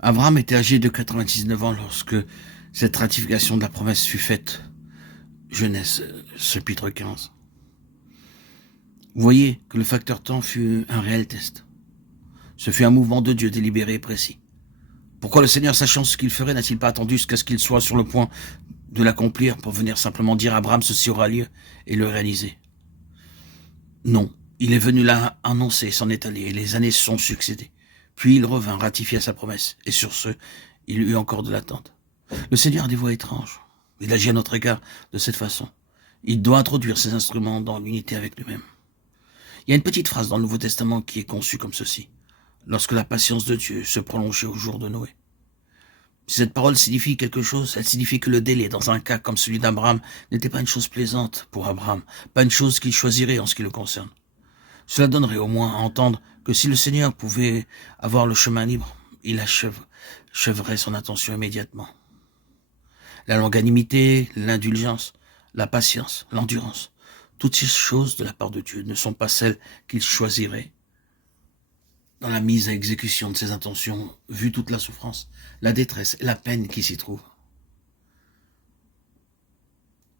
Abraham était âgé de 99 ans lorsque cette ratification de la promesse fut faite. Genèse, chapitre 15. Vous voyez que le facteur temps fut un réel test. Ce fut un mouvement de Dieu délibéré et précis. Pourquoi le Seigneur, sachant ce qu'il ferait, n'a-t-il pas attendu jusqu'à ce qu'il soit sur le point de l'accomplir pour venir simplement dire à Abraham ceci aura lieu et le réaliser? Non, il est venu là annoncer, s'en est allé, et les années se sont succédées. Puis il revint, ratifia sa promesse, et sur ce, il eut encore de l'attente. Le Seigneur a des voies étranges. Il agit à notre égard de cette façon. Il doit introduire ses instruments dans l'unité avec lui-même. Il y a une petite phrase dans le Nouveau Testament qui est conçue comme ceci. Lorsque la patience de Dieu se prolongeait au jour de Noé. Si cette parole signifie quelque chose, elle signifie que le délai, dans un cas comme celui d'Abraham, n'était pas une chose plaisante pour Abraham, pas une chose qu'il choisirait en ce qui le concerne. Cela donnerait au moins à entendre que si le Seigneur pouvait avoir le chemin libre, il achèverait son attention immédiatement. La longanimité, l'indulgence, la patience, l'endurance, toutes ces choses de la part de Dieu ne sont pas celles qu'il choisirait dans la mise à exécution de ses intentions, vu toute la souffrance, la détresse et la peine qui s'y trouvent.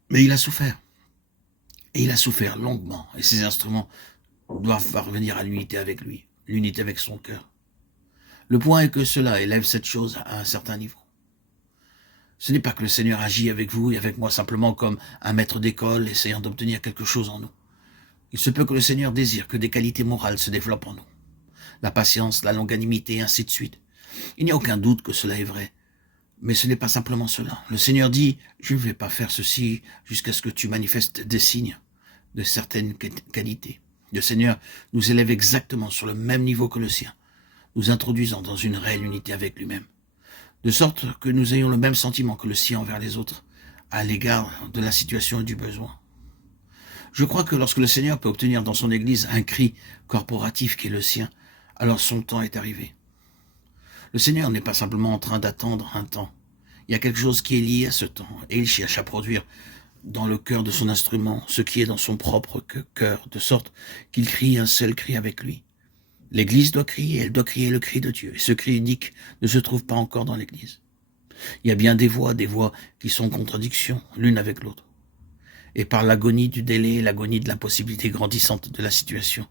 Mais il a souffert. Et il a souffert longuement. Et ses instruments doivent parvenir à l'unité avec lui, l'unité avec son cœur. Le point est que cela élève cette chose à un certain niveau. Ce n'est pas que le Seigneur agit avec vous et avec moi simplement comme un maître d'école essayant d'obtenir quelque chose en nous. Il se peut que le Seigneur désire que des qualités morales se développent en nous. La patience, la longanimité, ainsi de suite. Il n'y a aucun doute que cela est vrai. Mais ce n'est pas simplement cela. Le Seigneur dit, je ne vais pas faire ceci jusqu'à ce que tu manifestes des signes de certaines qualités. Le Seigneur nous élève exactement sur le même niveau que le sien, nous introduisant dans une réelle unité avec lui-même, de sorte que nous ayons le même sentiment que le sien envers les autres, à l'égard de la situation et du besoin. Je crois que lorsque le Seigneur peut obtenir dans son Église un cri corporatif qui est le sien, alors son temps est arrivé. Le Seigneur n'est pas simplement en train d'attendre un temps. Il y a quelque chose qui est lié à ce temps, et il cherche à produire dans le cœur de son instrument ce qui est dans son propre cœur, de sorte qu'il crie un seul cri avec lui. L'Église doit crier, elle doit crier le cri de Dieu, et ce cri unique ne se trouve pas encore dans l'Église. Il y a bien des voix qui sont en contradiction l'une avec l'autre. Et par l'agonie du délai, l'agonie de l'impossibilité grandissante de la situation,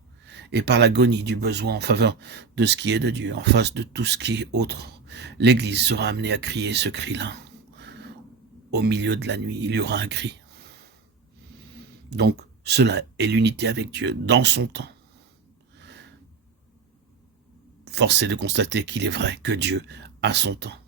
et par l'agonie du besoin en faveur de ce qui est de Dieu, en face de tout ce qui est autre, l'Église sera amenée à crier ce cri-là. Au milieu de la nuit, il y aura un cri. Donc, cela est l'unité avec Dieu dans son temps. Force est de constater qu'il est vrai que Dieu a son temps.